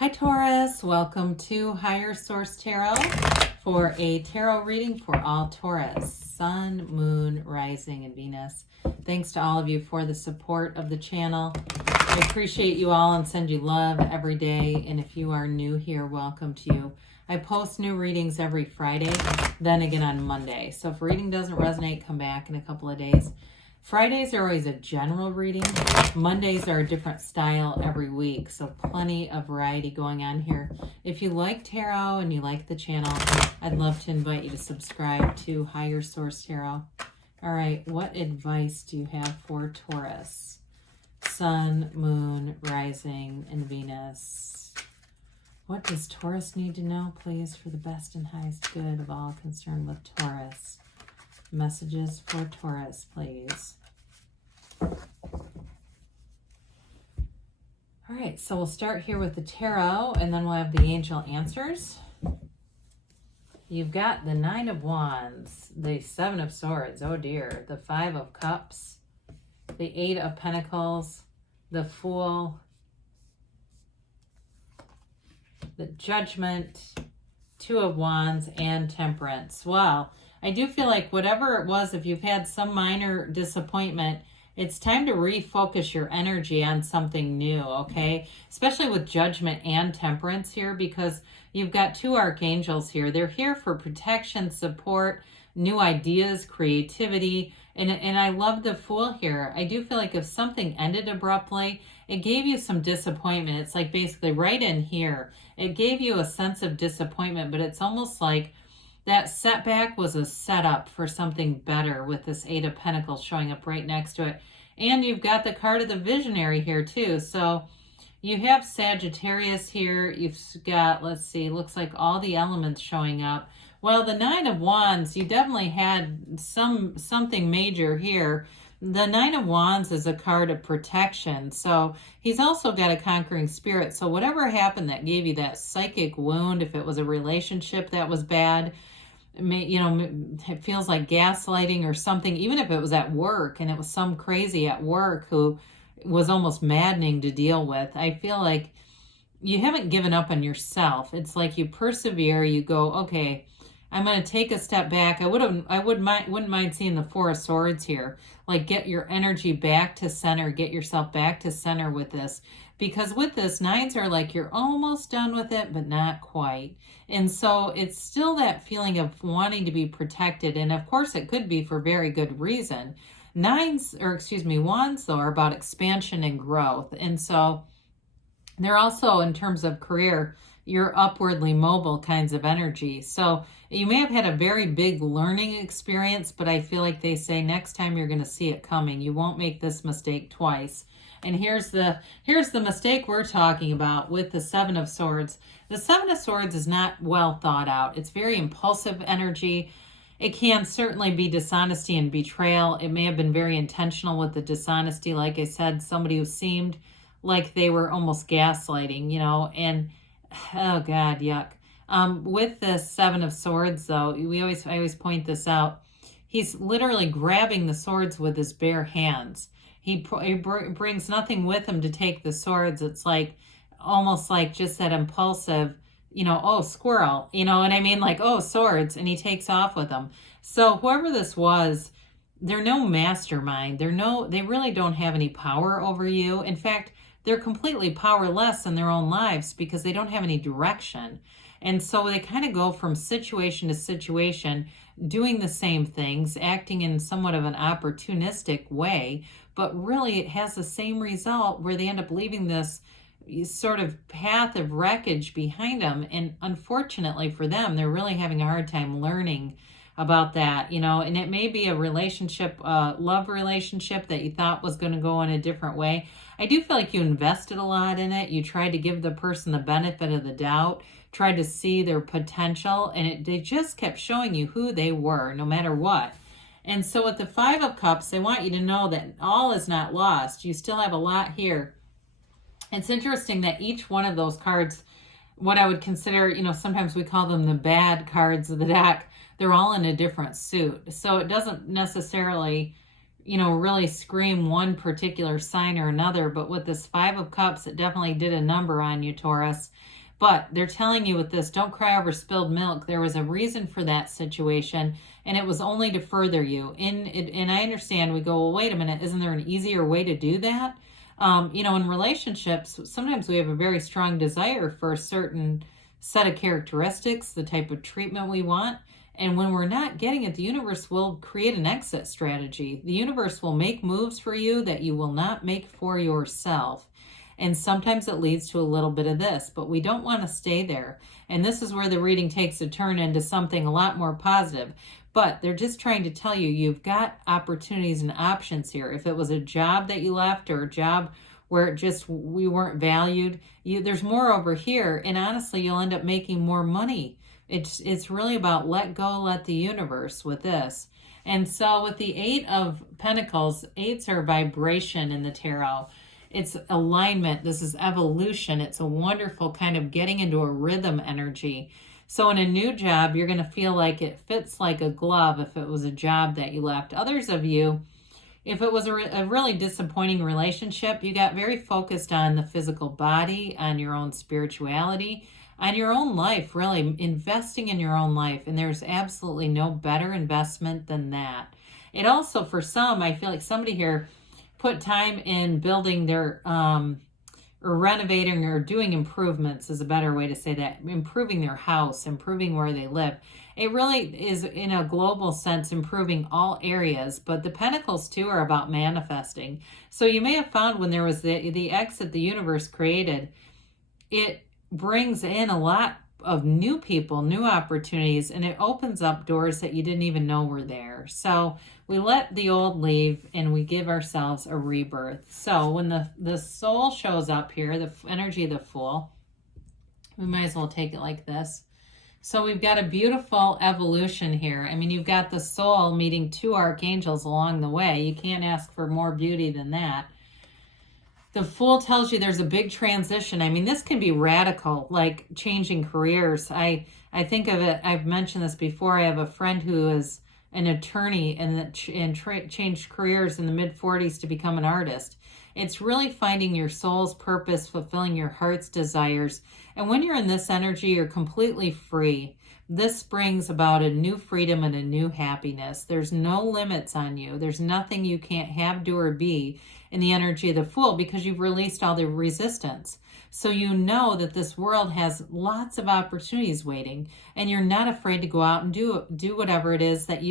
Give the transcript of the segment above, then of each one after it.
Hi Taurus, welcome to Higher Source Tarot for a tarot reading for all Taurus, Sun, Moon, Rising, and Venus. Thanks to all of you for the support of the channel. I appreciate you all and send you love every day. And if you are new here, welcome to you. I post new readings every Friday, then again on Monday. So if reading doesn't resonate, come back in a couple of days. Fridays are always a general reading. Mondays are a different style every week, so plenty of variety going on here. If you like tarot and you like the channel, I'd love to invite you to subscribe to Higher Source Tarot. All right, what advice do you have for Taurus? Sun, Moon, Rising, and Venus. What does Taurus need to know, please, for the best and highest good of all concerned with Taurus? Messages for Taurus, please. All right, so we'll start here with the tarot, and then we'll have the angel answers. You've got the Nine of Wands, the Seven of Swords, oh dear, the Five of Cups, the Eight of Pentacles, the Fool, the Judgment, Two of Wands, and Temperance. Wow. I do feel like whatever it was, if you've had some minor disappointment, it's time to refocus your energy on something new, okay? Especially with Judgment and Temperance here, because you've got two archangels here. They're here for protection, support, new ideas, creativity, and I love the Fool here. I do feel like if something ended abruptly, it gave you some disappointment. It's like basically right in here. It gave you a sense of disappointment, but it's almost like that setback was a setup for something better with this Eight of Pentacles showing up right next to it. And you've got the card of the Visionary here too. So you have Sagittarius here. You've got, let's see, looks like all the elements showing up. Well, the Nine of Wands, you definitely had something major here. The Nine of Wands is a card of protection. So he's also got a conquering spirit. So whatever happened that gave you that psychic wound, if it was a relationship that was bad, it feels like gaslighting or something, even if it was at work and it was some crazy at work who was almost maddening to deal with. I feel like you haven't given up on yourself. It's like you persevere, you go, okay, I'm going to take a step back. I wouldn't mind seeing the Four of Swords here. Like get your energy back to center, get yourself back to center with this. Because with this, nines are like you're almost done with it, but not quite. And so it's still that feeling of wanting to be protected. And of course, it could be for very good reason. Wands though are about expansion and growth. And so they're also, in terms of career, you're upwardly mobile kinds of energy. So you may have had a very big learning experience, but I feel like they say next time you're going to see it coming. You won't make this mistake twice. And here's the mistake we're talking about with the Seven of Swords. The Seven of Swords is not well thought out. It's very impulsive energy. It can certainly be dishonesty and betrayal. It may have been very intentional with the dishonesty. Like I said, somebody who seemed like they were almost gaslighting, and oh God, yuck. With the Seven of Swords, though, I always point this out. He's literally grabbing the swords with his bare hands. He brings nothing with him to take the swords. It's like almost like just that impulsive, oh, squirrel, you know what I mean? Like, oh, swords, and he takes off with them. So whoever this was, they're no mastermind. They really don't have any power over you. In fact, they're completely powerless in their own lives because they don't have any direction. And so they kind of go from situation to situation, doing the same things, acting in somewhat of an opportunistic way, but really it has the same result where they end up leaving this sort of path of wreckage behind them. And unfortunately for them, they're really having a hard time learning about that, and it may be a relationship, love relationship that you thought was going to go in a different way. I do feel like you invested a lot in it. You tried to give the person the benefit of the doubt, tried to see their potential, and they just kept showing you who they were no matter what. And so with the Five of Cups, they want you to know that all is not lost. You still have a lot here. It's interesting that each one of those cards, what I would consider, sometimes we call them the bad cards of the deck, they're all in a different suit. So it doesn't necessarily, really scream one particular sign or another. But with this Five of Cups, it definitely did a number on you, Taurus. But they're telling you with this, don't cry over spilled milk. There was a reason for that situation, and it was only to further you. And I understand, we go, well, wait a minute, isn't there an easier way to do that? In relationships, sometimes we have a very strong desire for a certain set of characteristics, the type of treatment we want. And when we're not getting it, the universe will create an exit strategy. The universe will make moves for you that you will not make for yourself. And sometimes it leads to a little bit of this, but we don't want to stay there. And this is where the reading takes a turn into something a lot more positive. But they're just trying to tell you, you've got opportunities and options here. If it was a job that you left, or a job where we weren't valued, there's more over here. And honestly, you'll end up making more money. It's really about let go, let the universe with this. And so with the Eight of Pentacles, eights are vibration in the tarot. It's alignment. This is evolution. It's a wonderful kind of getting into a rhythm energy. So in a new job, you're going to feel like it fits like a glove if it was a job that you left. Others of you, if it was a really disappointing relationship, you got very focused on the physical body, on your own spirituality, on your own life, really investing in your own life. And there's absolutely no better investment than that. It also, for some, I feel like somebody here put time in building their, or renovating or doing improvements is a better way to say that. Improving their house, improving where they live. It really is, in a global sense, improving all areas. But the Pentacles, too, are about manifesting. So you may have found when there was the exit the universe created, it brings in a lot of new people, new opportunities, and it opens up doors that you didn't even know were there. So we let the old leave and we give ourselves a rebirth. So when the soul shows up here, the energy of the Fool, we might as well take it like this. So we've got a beautiful evolution here. I mean, you've got the soul meeting two archangels along the way. You can't ask for more beauty than that. The Fool tells you there's a big transition. I mean, this can be radical, like changing careers. I think of it, I've mentioned this before. I have a friend who is an attorney and changed careers in the mid-40s to become an artist. It's really finding your soul's purpose, fulfilling your heart's desires. And when you're in this energy, you're completely free. This brings about a new freedom and a new happiness. There's no limits on you. There's nothing you can't have, do, or be in the energy of the Fool, because you've released all the resistance. So you know that this world has lots of opportunities waiting, and you're not afraid to go out and do whatever it is that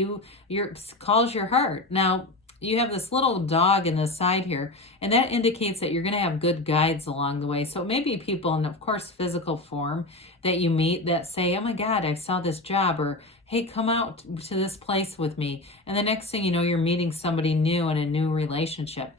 calls your heart. Now, you have this little dog in the side here, and that indicates that you're going to have good guides along the way. So it may be people in, of course, physical form that you meet that say, oh my God, I saw this job, or hey, come out to this place with me. And the next thing you know, you're meeting somebody new in a new relationship.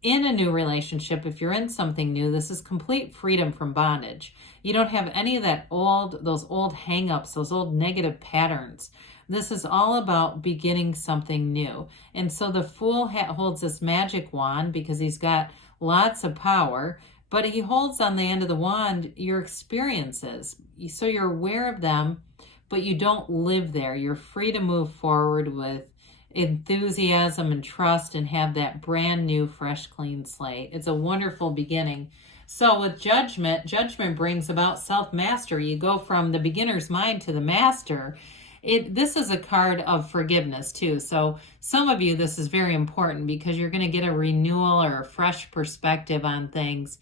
In a new relationship, if you're in something new, this is complete freedom from bondage. You don't have any of those old hang-ups, those old negative patterns. This is all about beginning something new. And so the Fool holds this magic wand because he's got lots of power, but he holds on the end of the wand your experiences. So you're aware of them, but you don't live there. You're free to move forward with enthusiasm and trust and have that brand new, fresh, clean slate. It's a wonderful beginning. So with Judgment brings about self-mastery. You go from the beginner's mind to the master. This is a card of forgiveness too. So some of you, this is very important because you're going to get a renewal or a fresh perspective on things.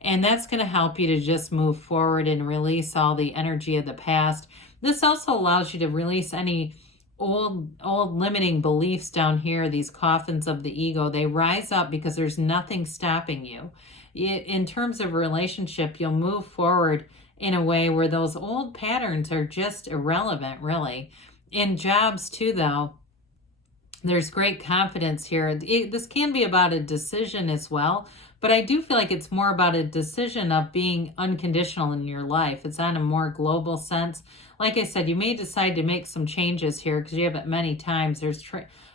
And that's going to help you to just move forward and release all the energy of the past. This also allows you to release any old limiting beliefs down here, these coffins of the ego. They rise up because there's nothing stopping you. In terms of relationship, you'll move forward in a way where those old patterns are just irrelevant, really. In jobs too, though, there's great confidence here. This can be about a decision as well, but I do feel like it's more about a decision of being unconditional in your life. It's on a more global sense. Like I said, you may decide to make some changes here because you have it many times. There's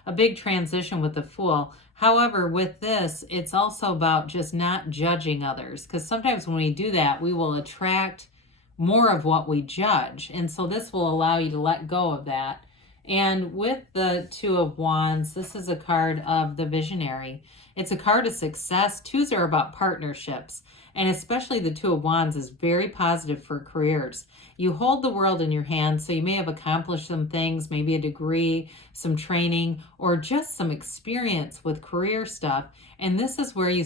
a big transition with the Fool. However, with this, it's also about just not judging others, because sometimes when we do that, we will attract more of what we judge. And so this will allow you to let go of that And with the Two of Wands, this is a card of the visionary. It's a card of success. Twos are about partnerships. And especially the Two of Wands is very positive for careers. You hold the world in your hands, so you may have accomplished some things, maybe a degree, some training, or just some experience with career stuff. And this is where you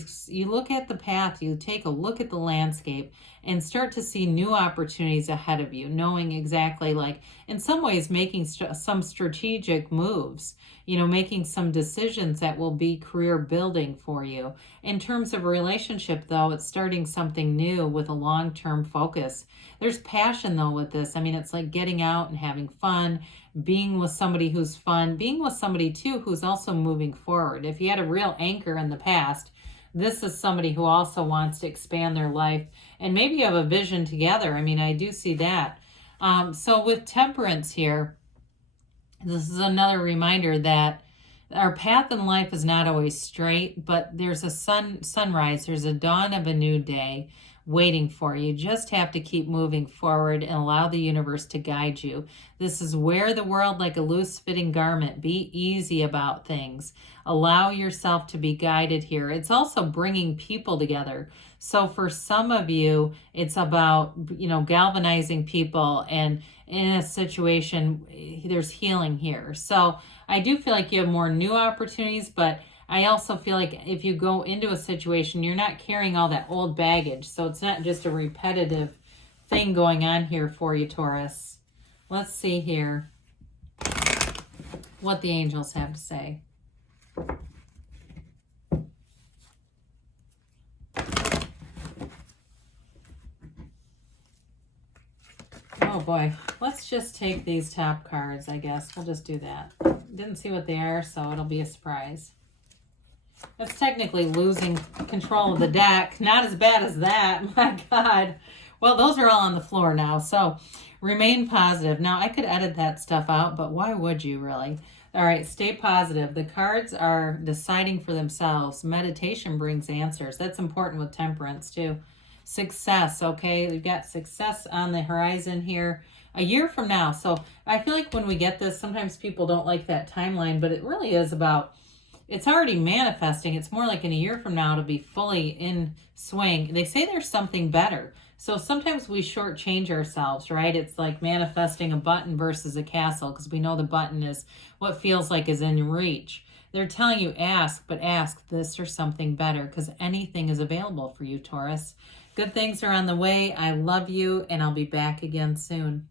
look at the path, you take a look at the landscape, and start to see new opportunities ahead of you, knowing exactly, like, in some ways, making some strategic moves, making some decisions that will be career building for you. In terms of a relationship, though, it's starting something new with a long-term focus. There's passion, though, with this. I mean, it's like getting out and having fun, being with somebody who's fun, being with somebody, too, who's also moving forward. If you had a real anchor in the past, this is somebody who also wants to expand their life, and maybe you have a vision together. I mean, I do see that. So with Temperance here, this is another reminder that our path in life is not always straight, but there's a sunrise, there's a dawn of a new day waiting for you. You just have to keep moving forward and allow the universe to guide you. This is wear the world like a loose-fitting garment. Be easy about things. Allow yourself to be guided here. It's also bringing people together. So for some of you, it's about, galvanizing people, and in a situation, there's healing here. So I do feel like you have more new opportunities, but I also feel like if you go into a situation, you're not carrying all that old baggage. So it's not just a repetitive thing going on here for you, Taurus. Let's see here what the angels have to say. Oh boy, let's just take these top cards, I guess. We'll just do that. Didn't see what they are, so it'll be a surprise. That's technically losing control of the deck. Not as bad as that. My God. Well, those are all on the floor now, so remain positive. Now, I could edit that stuff out, but why would you, really? All right, stay positive. The cards are deciding for themselves. Meditation brings answers. That's important with Temperance, too. Success, okay? We've got success on the horizon here a year from now. So I feel like when we get this, sometimes people don't like that timeline, but it really is about, it's already manifesting. It's more like in a year from now, it'll be fully in swing. They say there's something better. So sometimes we shortchange ourselves, right? It's like manifesting a button versus a castle, because we know the button is what feels like is in reach. They're telling you ask, but ask this or something better, because anything is available for you, Taurus. Good things are on the way. I love you, and I'll be back again soon.